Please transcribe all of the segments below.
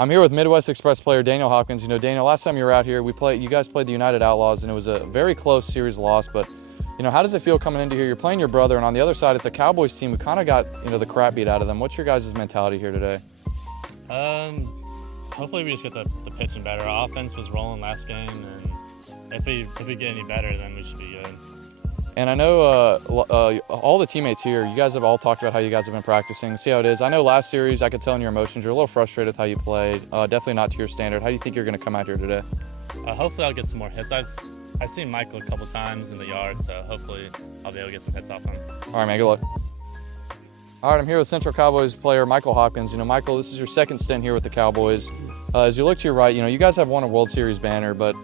I'm here with Midwest Express player Daniel Hopkins. You know, Daniel, last time you were out here, you guys played the United Outlaws, and it was a very close series loss. But you know, how does it feel coming into here? You're playing your brother, and on the other side, it's a Cowboys team who kind of got the crap beat out of them. What's your guys' mentality here today? Hopefully we just get the pitching better. Our offense was rolling last game, and if we get any better, then we should be good. And I know all the teammates here, you guys have all talked about how you guys have been practicing. See how it is. I know last series, I could tell in your emotions, you're a little frustrated with how you played. Definitely not to your standard. How do you think you're going to come out here today? Hopefully I'll get some more hits. I've seen Michael a couple times in the yard, so hopefully I'll be able to get some hits off him. All right, man, good luck. All right, I'm here with Central Cowboys player Michael Hopkins. You know, Michael, this is your second stint here with the Cowboys. As you look to your right, you guys have won a World Series banner, but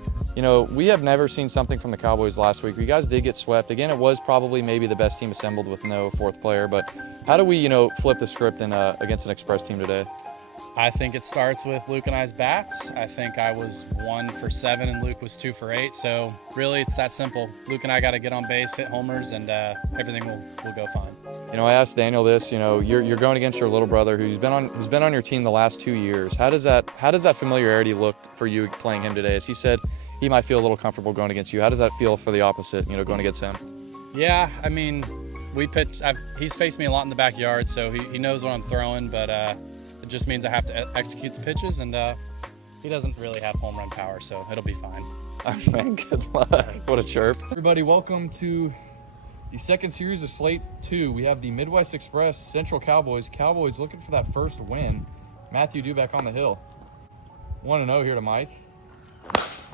we have never seen something from the Cowboys last week. You guys did get swept. Again, it was probably maybe the best team assembled with no fourth player, but how do we, flip the script against an Express team today? I think it starts with Luke and I's bats. I think I was 1 for 7 and Luke was 2 for 8. So really, it's that simple. Luke and I got to get on base, hit homers, and everything will go fine. I asked Daniel this. You're going against your little brother who's been on your team the last 2 years. How does that familiarity look for you playing him today? As he said, he might feel a little comfortable going against you. How does that feel for the opposite? Going against him. Yeah, I mean, we pitch. He's faced me a lot in the backyard, so he knows what I'm throwing, but. It just means I have to execute the pitches, and he doesn't really have home run power, so it'll be fine. Oh, man, good luck. What a chirp. Everybody, welcome to the second series of Slate 2. We have the Midwest Express Central Cowboys. Cowboys looking for that first win. Matthew Dubeck on the hill. 1-0 here to Mike.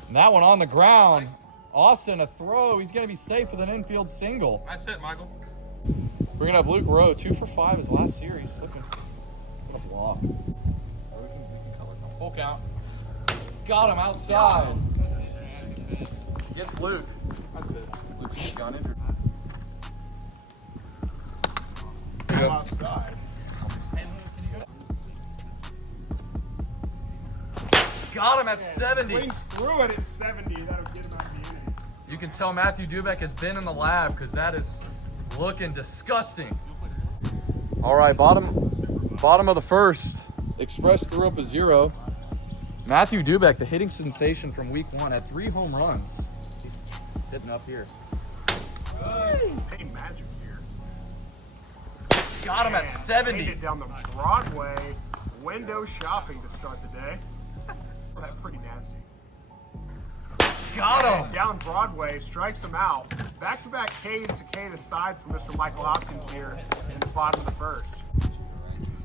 And that one on the ground. Austin, a throw. He's going to be safe with an infield single. Nice hit, Michael. We're going to have Luke Rowe, 2 for 5 his last series. Looking a block. Full count. Got him outside. Gets Luke. Luke just got injured. I'm outside. Got him at 70. Swing through it at 70. That'll get him out of the inning. You can tell Matthew Dubeck has been in the lab because that is looking disgusting. All right, bottom of the first. Express threw up a 0. Matthew Dubeck, the hitting sensation from week 1, had 3 home runs. He's hitting up here. Hey, magic here. Got him at 70. Made it down the Broadway. Window shopping to start the day. That's pretty nasty. Got him. Down Broadway, strikes him out. Back-to-back Ks to K the side for Mr. Michael Hopkins here in the bottom of the first.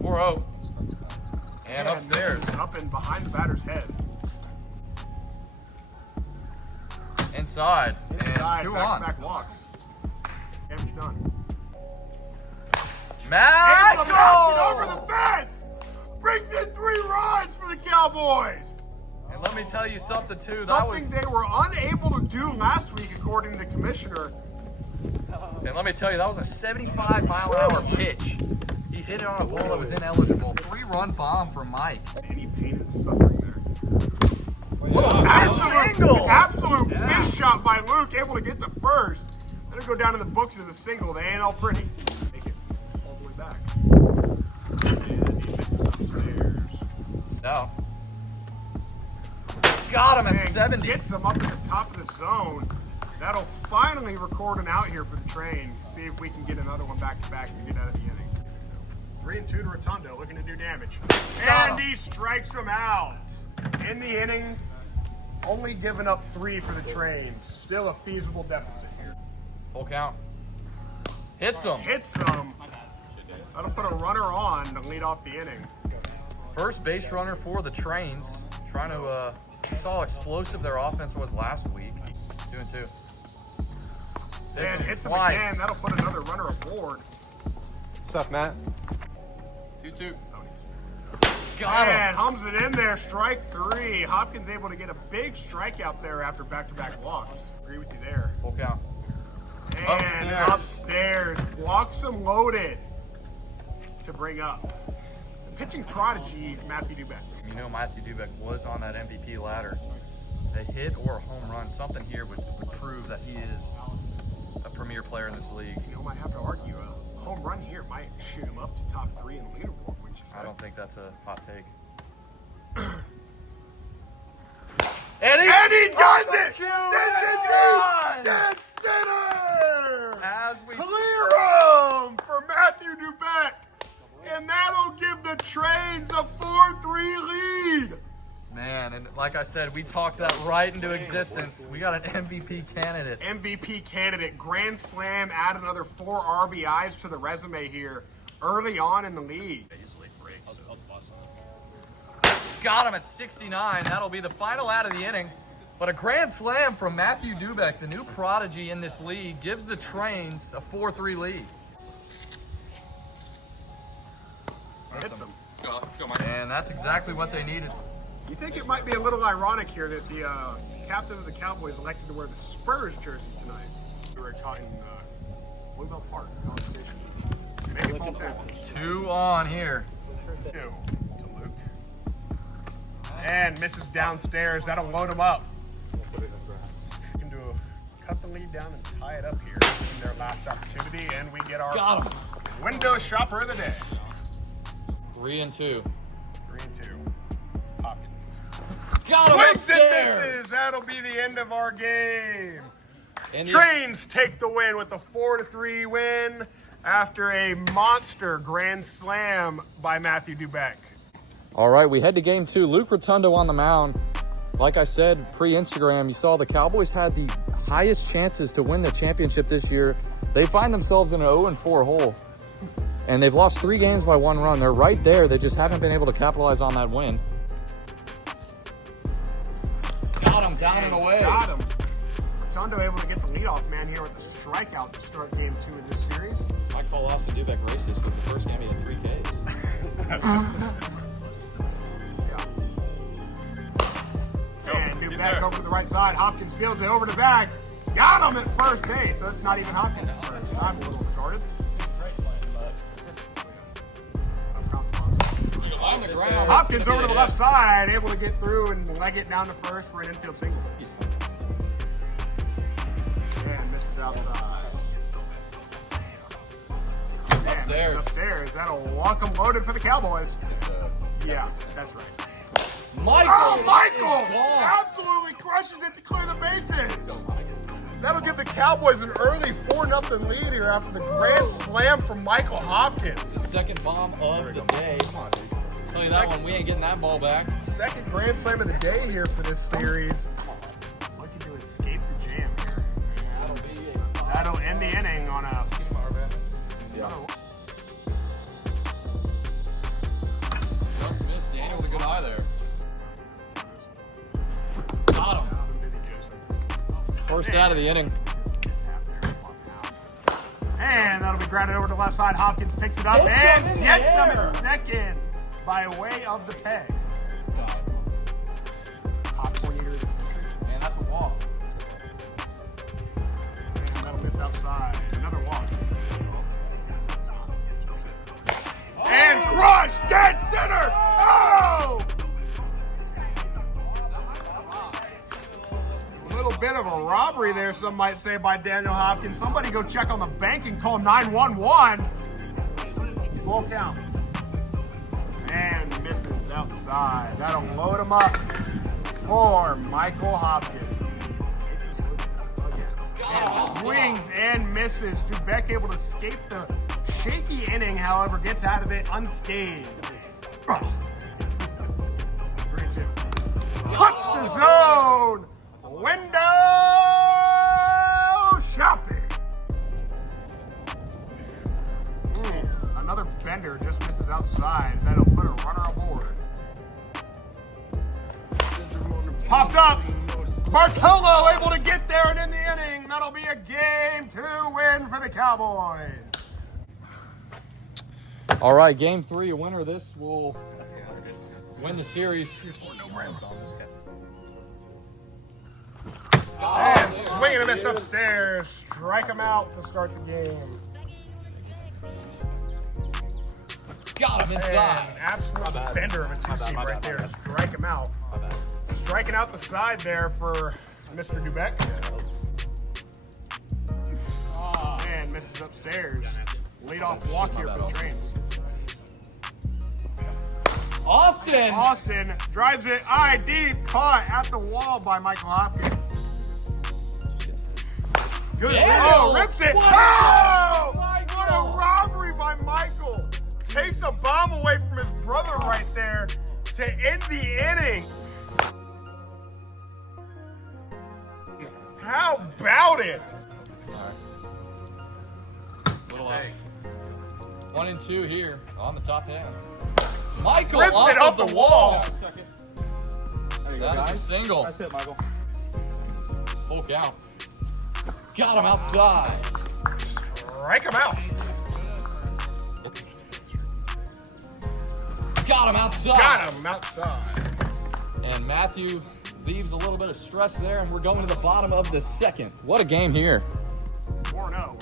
4-0. And upstairs. Up and behind the batter's head. Inside. And 2 on. Back-to-back walks. Damage done. Michael! Over the fence! Brings in 3 runs for the Cowboys! And let me tell you something, too. Something they were unable to do last week, according to the commissioner. And let me tell you, that was a 75-mile-an-hour pitch. He hit it on a ball that was ineligible. 3-run bomb for Mike. And he painted and suffering there. What a single! Absolute fish shot by Luke, able to get to first. Let it go down in the books as a single. They ain't all pretty. Make it all the way back. And he misses upstairs. So. Got him at 70. Gets him up at the top of the zone. That'll finally record an out here for the train. See if we can get another one back to back and get out of the inning. 3-2 to Rotundo, looking to do damage. And he strikes him out. In the inning, only giving up 3 for the train. Still a feasible deficit here. Full count. Hits him. Hits him. That'll put a runner on to lead off the inning. First base runner for the Trains. Trying to, saw how explosive their offense was last week. 2-2. And hits him again. That'll put another runner aboard. What's up, Matt? 2-2. Got him. And hums it in there. Strike 3. Hopkins able to get a big strikeout there after back-to-back walks. Agree with you there. Full count. And upstairs. Walks him loaded to bring up. The pitching prodigy, Matthew Dubeck. Matthew Dubeck was on that MVP ladder. A hit or a home run, something here would prove that he is a premier player in this league. Might have to argue a home run here might shoot him up to top 3 in the leaderboard, which is I don't think that's a hot take. And he does it! Sends it dead center! As we Clear 'em for Matthew Dubeck. And that'll give the Trains a 4-3 lead. Man, and like I said, we talked that right into existence. We got an MVP candidate. MVP candidate, grand slam, add another 4 RBIs to the resume here early on in the league. Got him at 69. That'll be the final out of the inning. But a grand slam from Matthew Dubeck, the new prodigy in this league, gives the Trains a 4-3 lead. Hits him. And that's exactly what they needed. You think it might be a little ironic here that the captain of the Cowboys elected to wear the Spurs jersey tonight? We were caught in Louisville Park. Maybe ball tap. 2 on here. 2 to Luke. And misses downstairs. That'll load him up. Looking to cut the lead down and tie it up here in their last opportunity. And we get our Got him. window shopper of the day. 3 and 2. 3 and 2. Hopkins. Got him Swings and upstairs. misses. That'll be the end of our game. And the- Trains take the win with a 4-3 win after a monster grand slam by Matthew Dubeck. All right, we head to game 2. Luke Rotundo on the mound. Like I said, pre-Instagram, you saw the Cowboys had the highest chances to win the championship this year. They find themselves in an 0-4 hole. And they've lost 3 games by 1 run. They're right there. They just haven't been able to capitalize on that win. Got him down and away. Got him. Rotundo able to get the leadoff man here with a strikeout to start game 2 in this series. I call Austin Dubeck racist because the first game he had 3 Ks. And Dubeck over to the right side. Hopkins fields it over to back. Got him at first base. That's not even Hopkins at first. I'm a little retarded. On the ground. Hopkins over to the left side, able to get through and leg it down to first for an infield single. And misses outside. And misses upstairs. That'll walk them loaded for the Cowboys. Yeah, that's right. Michael! Oh, Michael! is gone. Absolutely crushes it to clear the bases. That'll give the Cowboys an early 4-0 lead here after the grand slam from Michael Hopkins. The second bomb of the day. Tell you that one, we ain't getting that ball back. Second grand slam of the day here for this series. Looking to escape the jam here. That'll end the inning on a... Just missed. Daniel with a good eye there. Got him. First out of the inning. And that'll be grounded over to the left side. Hopkins picks it up and gets them at second by way of the peg. Popcorn eater to second. Man, that's a walk. And that'll miss outside. Another walk. And crush dead center. Oh! A little bit of a robbery there, some might say, by Daniel Hopkins. Somebody go check on the bank and call 911. Full count. And misses outside. That'll load him up for Michael Hopkins. And swings and misses. Dubeck able to escape the shaky inning, however, gets out of it unscathed. 3-2. Cuts the zone. Window shopping. Another bender just misses outside. That'll put a runner aboard. Popped up. Bartolo able to get there and in the inning. That'll be a game 2 win for the Cowboys. All right, game 3. A winner of this will win the series. And swing and a miss upstairs. Strike him out to start the game. Got him inside. And absolute bender of a 2-seam right there. Strike him out. Striking out the side there for Mr. Dubeck. And misses upstairs. Lead off walk here for the Trains. Austin! Austin drives it deep, caught at the wall by Michael Hopkins. Good. Daniel! Rips it. What? Oh! Michael! What a robbery by Michael. Takes a bomb away from his brother right there to end the inning. How about it? Little out. 1 and 2 here on the top end. Michael Rips it off up the wall. There you go, That is a guys. single. That's it, Michael. Full count. Got him outside. Strike him out. Got him outside. Got him outside. And Matthew leaves a little bit of stress there, and we're going to the bottom of the second. What a game here. 4-0.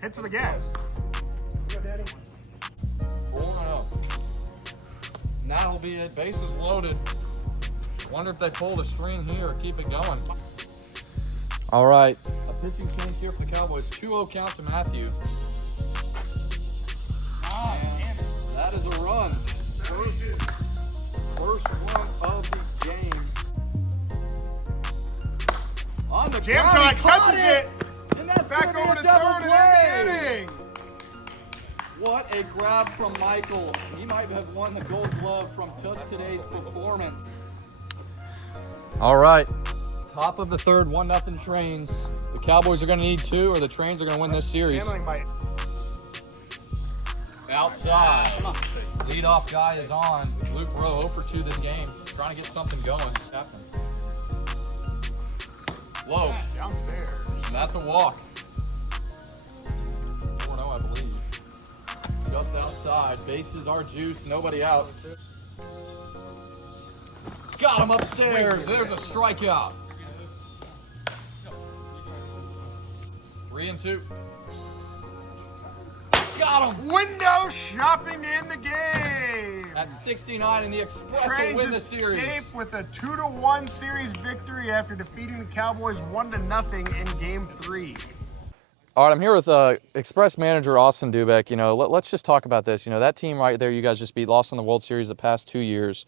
Hits him again. 4-0. And that'll be it. Bases loaded. Wonder if they pull the string here or keep it going. All right. A pitching change here for the Cowboys. 2-0 count to Matthew. And that is a run. First one of the game. On the Jam ground, shot, he caught catches it. And that's Back gonna be over a to double third and play. in the inning. What a grab from Michael. He might have won the gold glove from just today's performance. All right. Top of the third, 1-0 Trains. The Cowboys are going to need 2 or the Trains are going to win this series. Channeling by Outside. Leadoff guy is on. Luke Rowe 0 for 2 this game. Trying to get something going. Low. downstairs. And that's a walk. 4-0, I believe. Just outside. Bases are juice. Nobody out. Got him upstairs. There's a strikeout. 3 and 2. Got him. Window shopping in the game. At 69, and the Express will Trains win the series. escape with a 2-1 series victory after defeating the Cowboys 1-0 in Game 3. All right, I'm here with Express manager Austin Dubeck. You know, let's just talk about this. You know, that team right there, you guys just beat, lost in the World Series the past 2 years.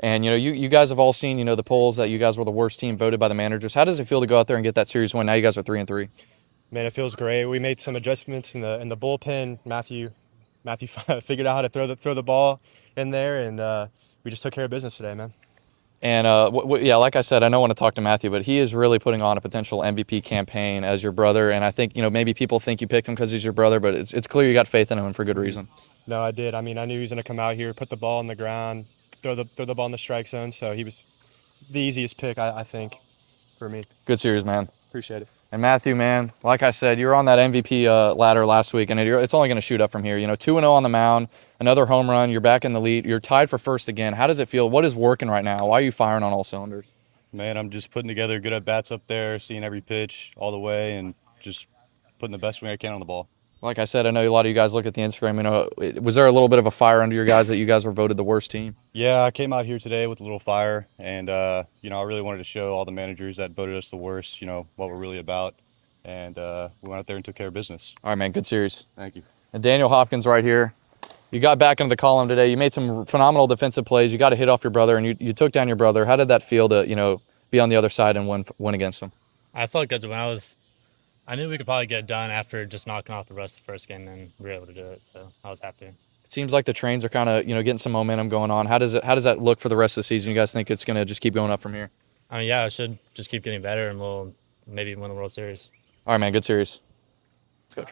And, you know, you guys have all seen, you know, the polls that you guys were the worst team voted by the managers. How does it feel to go out there and get that series win? Now you guys are 3 and 3. Man, it feels great. We made some adjustments in the bullpen. Matthew figured out how to throw the ball in there, and we just took care of business today, man. And yeah, like I said, I don't want to talk to Matthew, but he is really putting on a potential MVP campaign as your brother. And I think, you know, maybe people think you picked him because he's your brother, but it's clear you got faith in him and for good reason. No, I did. I mean, I knew he was going to come out here, put the ball on the ground, throw the ball in the strike zone. So he was the easiest pick, I think, for me. Good series, man. Appreciate it. And Matthew, man, like I said, you were on that MVP ladder last week, and it's only going to shoot up from here. You know, 2-0 on the mound, another home run. You're back in the lead. You're tied for first again. How does it feel? What is working right now? Why are you firing on all cylinders? Man, I'm just putting together good at-bats up there, seeing every pitch all the way, and just putting the best swing I can on the ball. Like I said, I know a lot of you guys look at the Instagram. You know, was there a little bit of a fire under your guys that you guys were voted the worst team? Yeah, I came out here today with a little fire, and, you know, I really wanted to show all the managers that voted us the worst, you know, what we're really about. And we went out there and took care of business. All right, man, good series. Thank you. And Daniel Hopkins right here. You got back into the column today. You made some phenomenal defensive plays. You got a hit off your brother, and you took down your brother. How did that feel to, you know, be on the other side and win against him? I felt good when I knew we could probably get it done after just knocking off the rest of the first game, and we were able to do it. So I was happy. It seems like the Trains are kind of, you know, getting some momentum going on. How does that look for the rest of the season? You guys think it's going to just keep going up from here? I mean, yeah, it should just keep getting better, and we'll maybe win the World Series. All right, man, good series. Let's go, Trains.